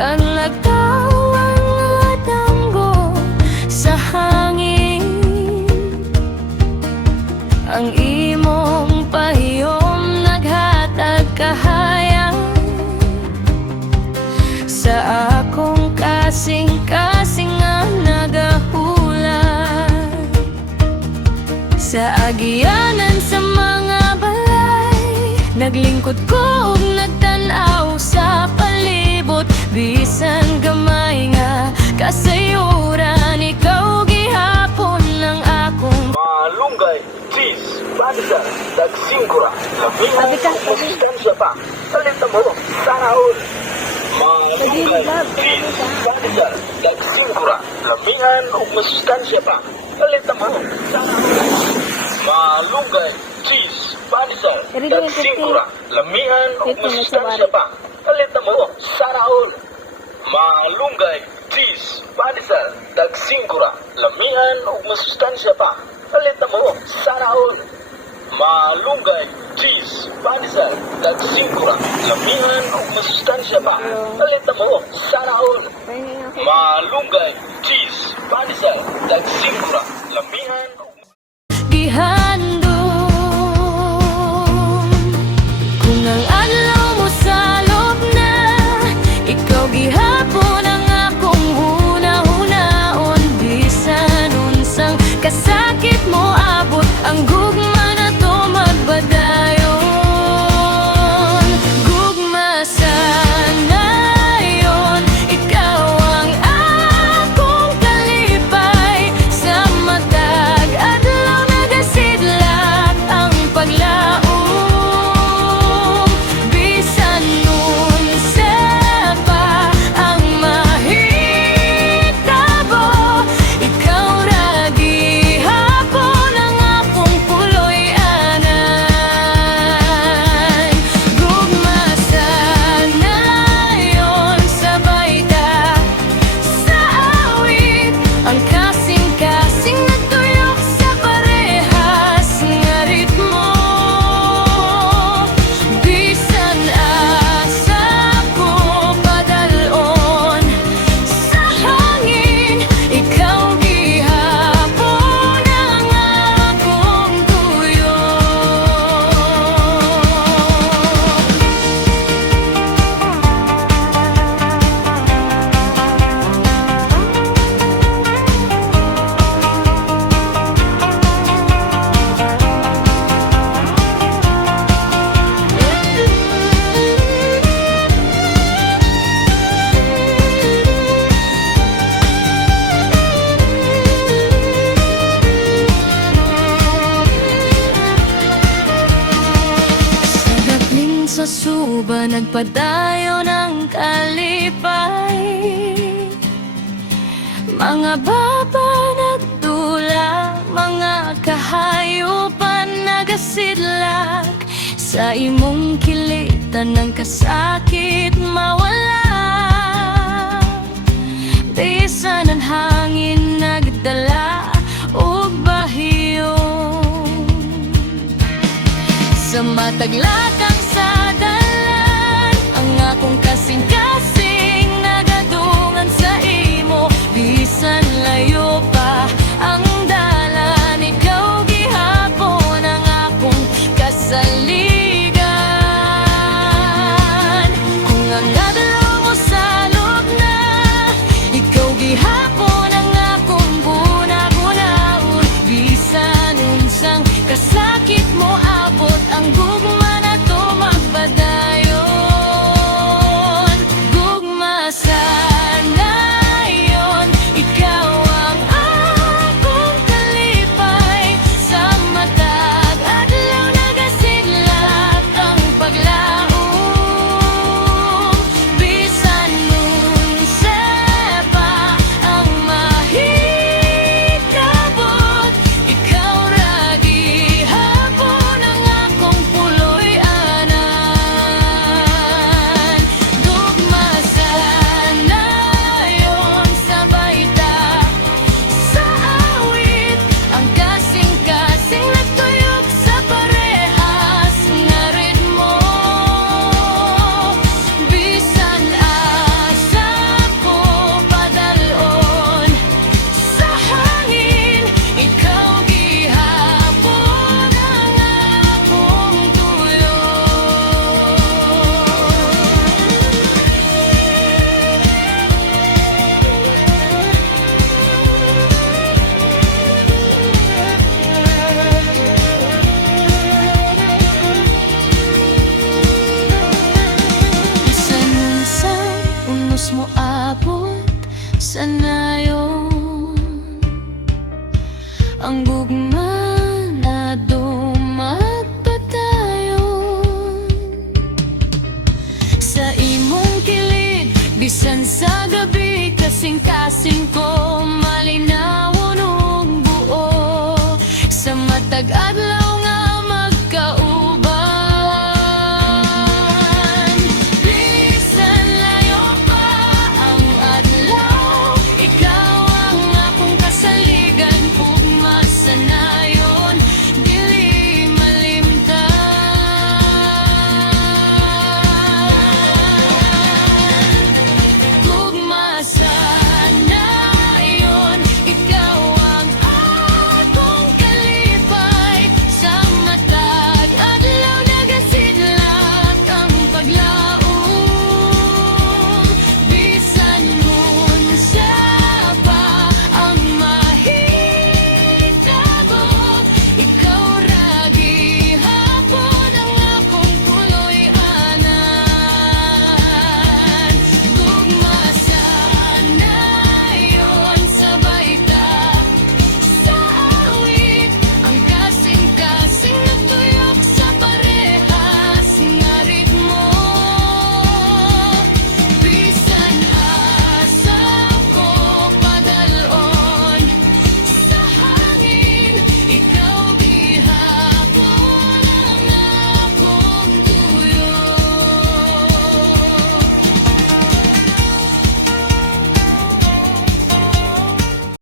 Paglagaw ang mga tanggo sa hangin, ang imong pahiyom naghatag kahayag sa akong kasing-kasing nga nagahulay. Sa agyanan sa mga balay, naglingkod ko ug nagtan-aw sa palibot. Bisan gamay nga kasayuran, ikaw gihapon ng akong malunggay, cheese, panisa, dagsingkura, lamihan, masustansya pa. Salita mo, sana all. Malunggay, cheese, panisa, dagsingkura, lamihan, masustansya pa. Salita mo, sana all. Malunggay, cheese, panisa, dagsingkura, lamihan, masustansya pa. Salita mo, sana all. Malunggay, cheese, panisa, dagsingkura, lamihan, masustansya pa. Salita mo, sana all. Malunggay, cheese, panisa, dagsingkura, lamihan, masustansya pa. Salita mo, sana all. Malunggay, cheese, panisa, dagsingkura, lamihan, gihandom. Kung ang adlaw mo salop na, ikaw gihapon ang akong huna-hunaon. Bisan unsang kasakit mo abot, ang gugma na to magbadayon. Gugma sana yon, ikaw ang akong kalipay. Sa matag adlaw nagasidlak ang paglaom. Bisan unsa pa ang mahitabo, ikaw ra gihapon ang akong puloy-anan. Gugma sana yon, sabay ta sa awit, ang kasing-kasing nagtuyok sa parehas nga ritmo. Bisan asa ko padalon sa hangin, ikaw gihapon ang akong tuyok. Sagapling sa suba, nagpadayon ng kalipay. Mga baba nagtula, mga kahayupan nagasidlak. Sa imong kilitan ng kasakit mawala. Bisan ang hangin nagdala ug bahiyong. Sa mataglakang sa dalan, ang akong kasing-kasing nagadungan sa imo. Bisan layo pa ang dalan, ikaw gihapon ang akong kasaligan. Kung ang adlaw mo salop na, ikaw gihapon ang akong bunag-unaon. Bisan unsang kasakit mo abot, ang gugma na oras mo abot sanayon. Ang gugma na dumagpatayon sa imong kilid, bisan sa gabi, kasing-kasing ko malinawon og buo sa matag adlaw.